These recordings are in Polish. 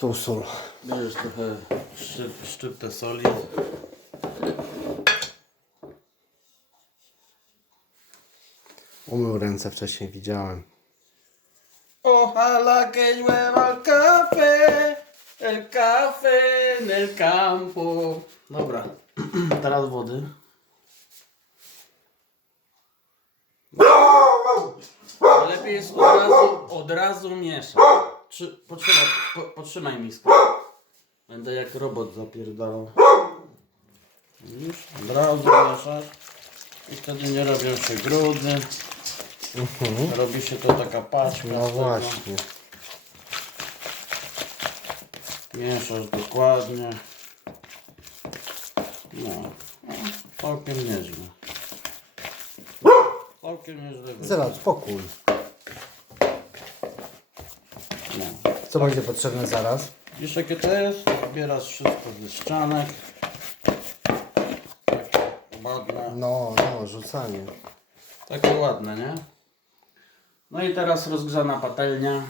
Tą sól. Bierzesz trochę szczyp, szczyptę soli. Umył ręce wcześniej, widziałem. Ojalá que llueva el café, el café en el campo. Dobra, teraz wody. Lepiej jest od razu, od razu mieszać. Trzy, potrzymaj, po, potrzymaj miskę. Będę jak robot zapierdalał. Już od razu mieszać. I wtedy nie robią się grudy. Robi się to taka paczka. No z tego. właśnie. Mieszasz dokładnie. No, no, całkiem nieźle. Całkiem nieźle. wygląda. Zera, spokój. No. Co będzie potrzebne zaraz? Wiesz jakie to jest? Zbierasz wszystko ze ścianek. Takie ładne. No, no, rzucanie. Takie ładne, nie? No i teraz rozgrzana patelnia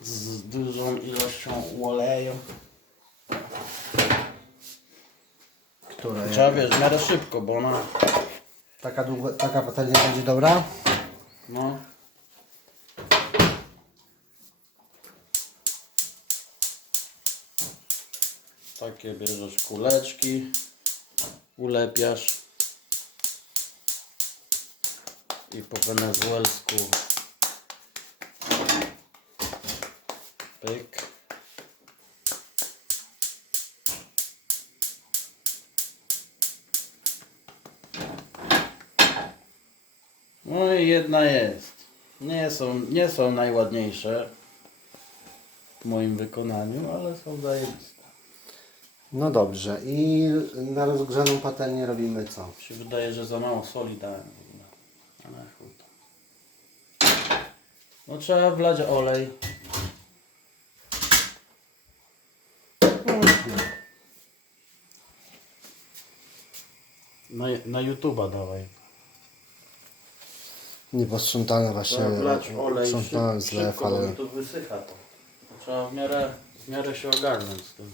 z dużą ilością oleju. Która Trzeba wiesz, w miarę szybko, bo ona Taka, długa, taka patelnia będzie dobra? No. Takie bierzesz kuleczki, ulepiasz i po wenezuelsku pyk. No i jedna jest. Nie są, nie są najładniejsze w moim wykonaniu, ale są zajebiste. No dobrze. I na rozgrzaną patelnię robimy co? Mi się wydaje, że za mało soli dałem. w ogóle. Ale chuj. No trzeba wlać olej. Na, na YouTube'a dawaj. Nieposprzątane właśnie. Trzeba wlać olej. Sprzątnąłem Szyb, zlew, szybko, ale... bo to wysycha to. Trzeba w miarę, w miarę się ogarnąć z tym.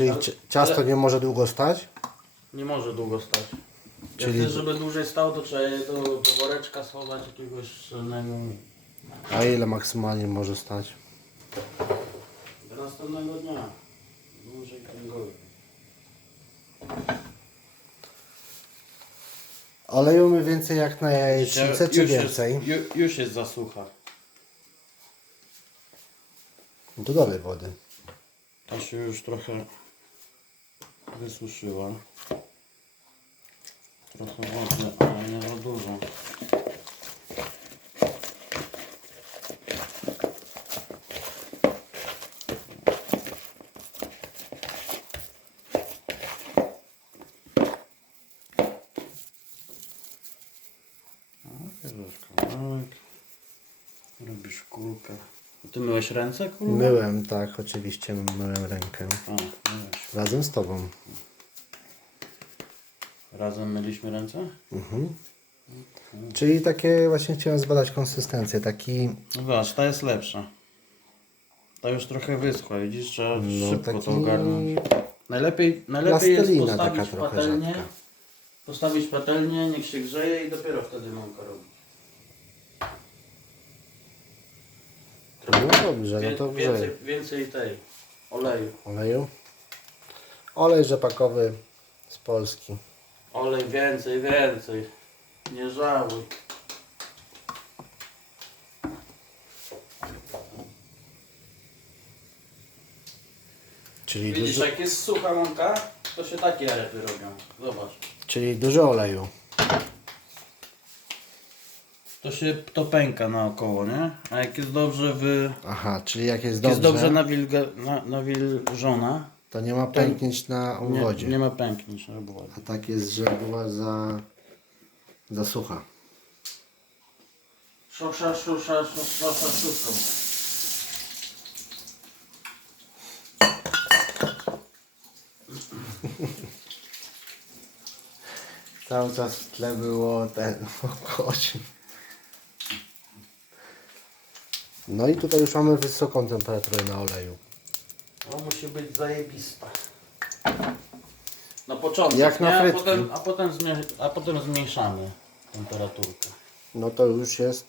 Czyli ci- ciasto ale nie może długo stać? Nie może długo stać. Czyli- Jak chcesz, żeby dłużej stał, to trzeba je do, do woreczka schować jakiegoś szczelnego. A ile maksymalnie może stać? Do następnego dnia. Dłużej kręgowy. Oleju mniej więcej jak na jajecznicę, czy więcej? Jest, ju, już jest zasucha. Do dobrej wody. Ta się już trochę wysuszyła. Trochę wody, ale nie za dużo. No. Robisz kulkę. A Ty myłeś ręce, kurwa? Myłem, tak, oczywiście myłem rękę. A, myłeś. Razem z tobą. Razem myliśmy ręce? Mhm. Czyli takie właśnie chciałem zbadać konsystencję. Taki No zobacz, ta jest lepsza. Ta już trochę wyschła, widzisz, trzeba no szybko taki to ogarnąć. Najlepiej, najlepiej jest postawić trochę patelnię, rzadka. postawić patelnię, niech się grzeje i dopiero wtedy mąka robić. No dobrze, no to więcej, grzeje. więcej tej oleju. Oleju. Olej rzepakowy z Polski. Olej więcej, więcej. Nie żałuj. Czyli Widzisz, dużo, jak jest sucha mąka, to się takie arepy robią. Zobacz. czyli dużo oleju. To się to pęka naokoło, nie? A jak jest dobrze wy... Aha, czyli jak jest Jak jest dobrze, dobrze nawilga, na, nawilżona, to nie ma pęknięć na nie, wodzie. nie ma pęknięć na obwodzie. A tak jest, że była za, za sucha. Szosza, szosza, szosza, szosza, szuską. Cały czas w tle było ten koci. No i tutaj już mamy wysoką temperaturę na oleju. Musi być zajebista. Na początku, Jak na nie? A frytki. potem, a, potem a potem zmniejszamy temperaturkę. No to już jest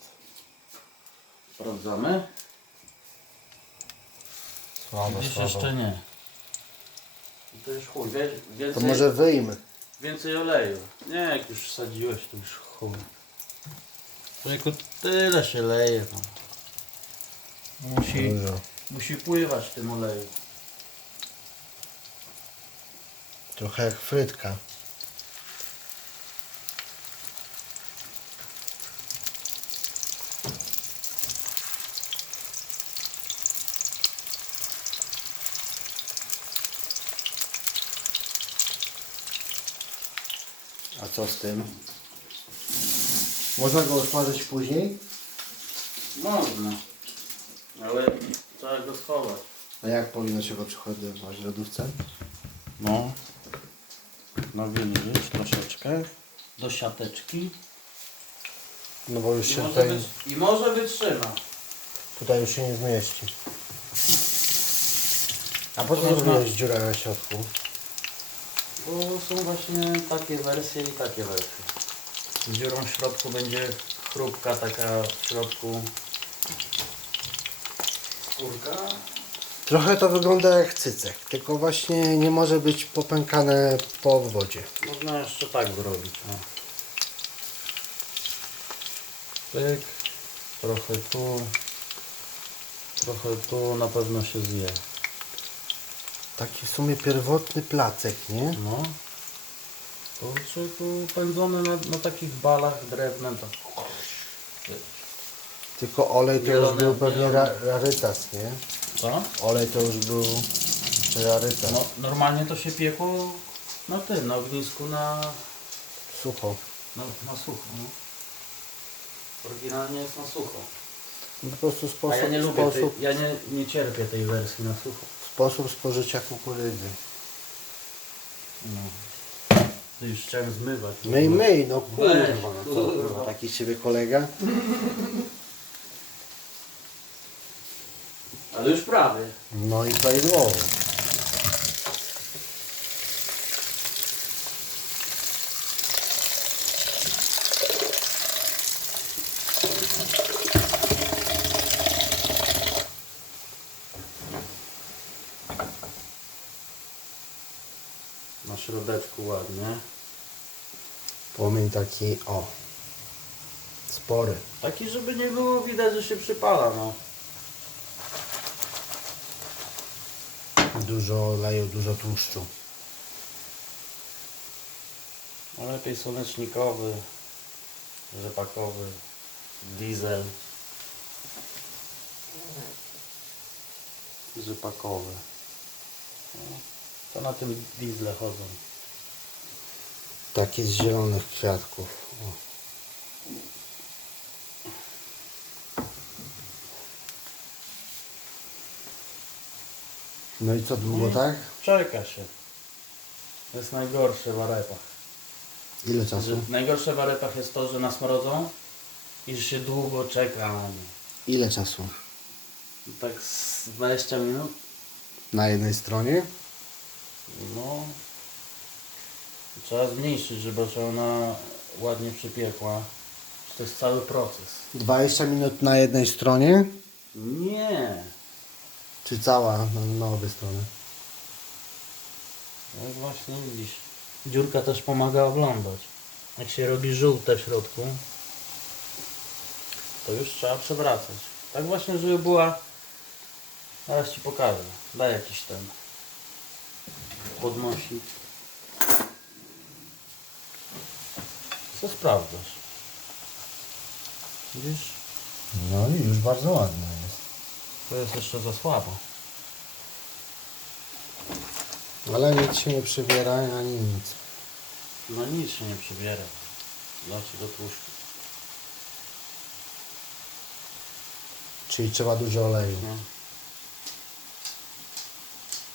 Sprawdzamy. słabo, Dziś słabo. jeszcze nie. To już chuj, wie, To więcej, może wyjmy. więcej oleju. Nie, jak już wsadziłeś, to już chuj. Tylko tyle się leje. No. Musi, Dużo. musi pływać w tym oleju. Trochę jak frytka. A co z tym? Można go osmażyć później? Można. Ale trzeba go schować. A jak powinno się go przechowywać w lodówce? No. Nawilżyć troszeczkę. Do siateczki. No bo już I się może, tutaj, I może wytrzyma. tutaj już się nie zmieści. A po co można- zrobiłeś dziurę na środku? Bo są właśnie takie wersje i takie wersje. Z dziurą w środku będzie chrupka taka w środku skórka. Trochę to wygląda jak cycek, tylko właśnie nie może być popękane po wodzie. Można jeszcze tak zrobić. O. Pyk. Trochę tu. Trochę tu na pewno się zje. Taki w sumie pierwotny placek, nie? No. To tu pędzone na, na takich balach drewnem to. Tylko olej to już Mielone, był pewnie mielone. ra rarytas, nie? Co? Olej to już był rarytas. No, normalnie to się piekło na tym, na ognisku na, Sucho. na, na sucho. No. Oryginalnie jest na sucho. Po prostu A sposób, ja nie lubię, tej, sposób, ja nie, nie cierpię tej wersji na sucho. sposób spożycia kukurydzy. No. To już chciałem zmywać. Myj, myj, no no co, kurwa, taki z ciebie kolega. Ale już prawie. No i prawidłowo. Na środeczku ładnie. Płomień taki, o, spory. Taki, żeby nie było widać, że się przypala, no. Dużo oleju, dużo tłuszczu. no lepiej słonecznikowy, rzepakowy, diesel. Rzepakowy. No, To na tym diesle chodzą. Taki z zielonych kwiatków. O. No i co długo tak? Czeka się. To jest najgorsze w arepach. Ile Że czasu? najgorsze w arepach jest to, że nasmrodzą i że się długo czeka na nie. Ile czasu? Tak z 20 minut. Na jednej stronie? No. Trzeba zmniejszyć, żeby się ona ładnie przypiekła. To jest cały proces. 20 minut na jednej stronie? Nie. Czy cała na, na obie strony? No i właśnie widzisz. Dziurka też pomaga oglądać. Jak się robi żółte w środku, to już trzeba przewracać. Tak właśnie, żeby była... Zaraz Ci pokażę. Daj jakiś ten. Podnosik. Co sprawdzasz? Widzisz? No i już bardzo ładna jest. To jest jeszcze za słabo. Ale nic się nie przybiera ani nic. No nic się nie przybiera. Dajcie do tłuszczu. Czyli trzeba dużo oleju. No.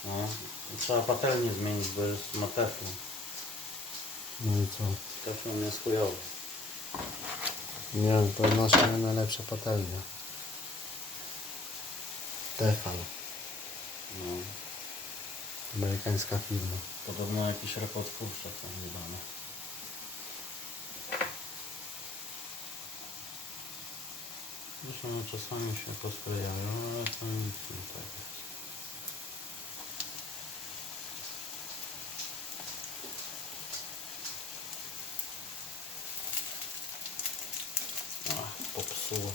No. Trzeba patelnię zmienić, bo jest ma teflon. No i co? Teflon jest chujowy. Nie to nasza najlepsza patelnia. Tefal. No. Amerykańska firma. Podobno jakiś repotwórcze tam jebane. Zresztą one czasami się posklejają, ale to nic nie tak jest. Ach, popsuło.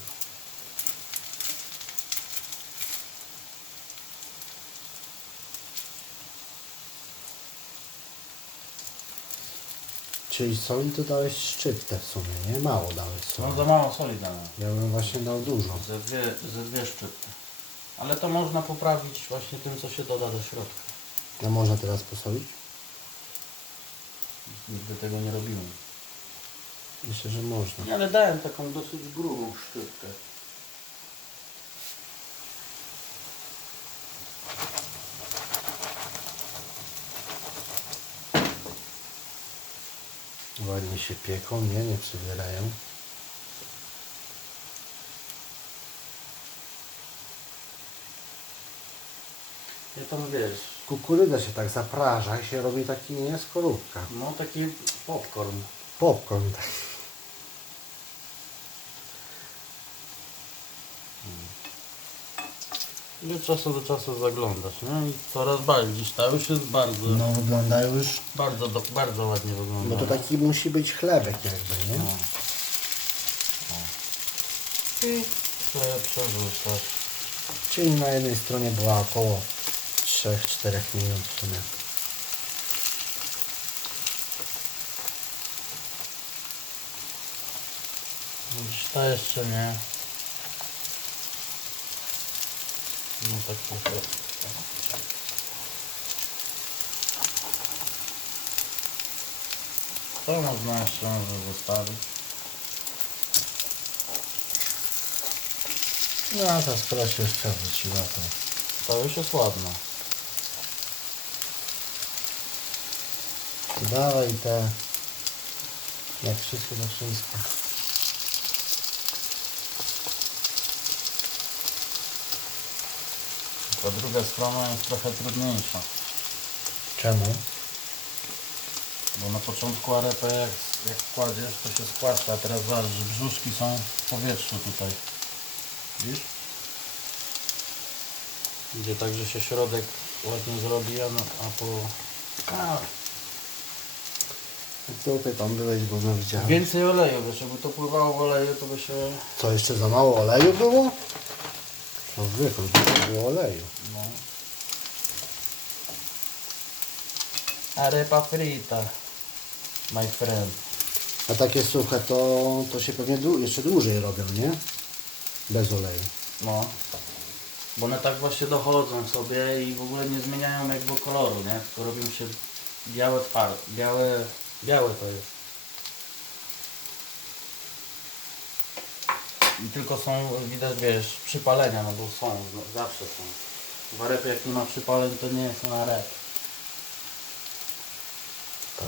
Czyli soli to dałeś szczyptę w sumie, nie? Mało dałeś No soli. za mało soli dałem. Ja bym właśnie dał dużo. Ze dwie, ze dwie szczypty. Ale to można poprawić właśnie tym, co się doda do środka. A można teraz posolić? Nigdy tego nie robiłem. Myślę, że można. Nie, ale dałem taką dosyć grubą szczyptę. Ładnie się pieką, nie? Nie przybierają. Ja tam wiesz, Kukurydza się tak zapraża i się robi taki, nie? Skorupka. no taki popcorn. Popcorn tak. I od czasu do czasu zaglądasz, nie? I coraz bardziej. Ta już jest bardzo, No wygląda już... bardzo, do, bardzo ładnie wygląda. Bo to taki musi być chlebek jakby, nie? No. I prze, przerzucasz. Czyli na jednej stronie była około 3-4 minut w sumie. Widzisz, ta jeszcze nie. No tak po prostu. To można jeszcze może zostawić. No a ta skoro się jeszcze wróciła to... To już jest ładne. to dawaj te... Jak wszystko to wszystko. Ta druga strona jest trochę trudniejsza. Czemu? Bo na początku arepę jak, jak kładziesz to się spłaszcza, a teraz zobacz, że brzuszki są w powietrzu tutaj. Widzisz? Idzie tak, że się środek ładnie zrobi, a, na, a po... A, Co ty tam byłeś, bo no widziałem. więcej oleju, wiesz, jakby to pływało w oleju, to by się... Co, jeszcze za mało oleju było? No zwykle, dużo było oleju. No. Arepa frita, my friend. A takie suche to, to się pewnie dłu- jeszcze dłużej robią, nie? Bez oleju. No. Bo one tak właśnie dochodzą sobie i w ogóle nie zmieniają jakby koloru, nie? Tylko robią się białe twarde, białe, białe to jest. I tylko są, widać, wiesz, przypalenia, no bo są, no, zawsze są. W arepie jak nie ma przypaleń, to nie jest na arep.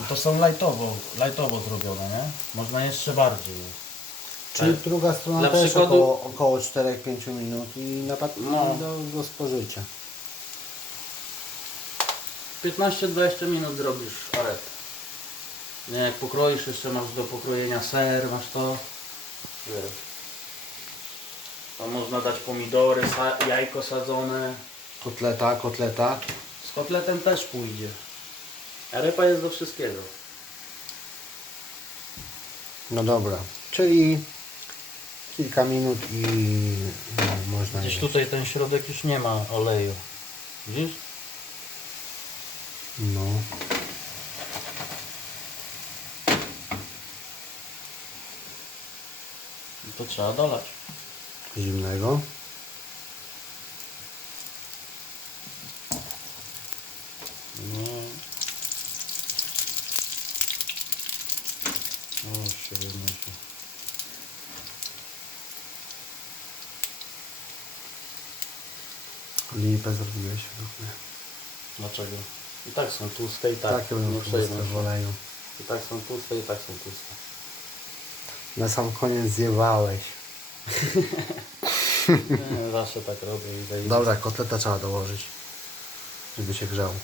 No to są lajtowo, lajtowo zrobione, nie? Można jeszcze bardziej. Czyli Tak. druga strona Dla też przykładu- około, około 4-5 minut i napad No. do, do spożycia. 15-20 minut zrobisz arep. Nie, jak pokroisz, jeszcze masz do pokrojenia ser, masz to. Wiesz. Tam można dać pomidory, sa- jajko sadzone. Kotleta, kotleta. Z kotletem też pójdzie. Arepa jest do wszystkiego. No dobra, czyli kilka minut i no, można Gdzieś jeść. tutaj ten środek już nie ma oleju. Widzisz? No. I to trzeba dolać. Zimnego. No. O, się wynosi. Lipę zrobiłeś według mnie. Dlaczego? I tak są tłuste i tak. Takie będą nie tłuste przejmuj w się. oleju. I tak są tłuste i tak są tłuste. Na sam koniec zjewałeś. Zawsze tak robię i. Dobra, kotleta trzeba dołożyć, żeby się grzało.